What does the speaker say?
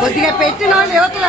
కొద్దిగా పెట్టిన వాళ్ళు యువతలో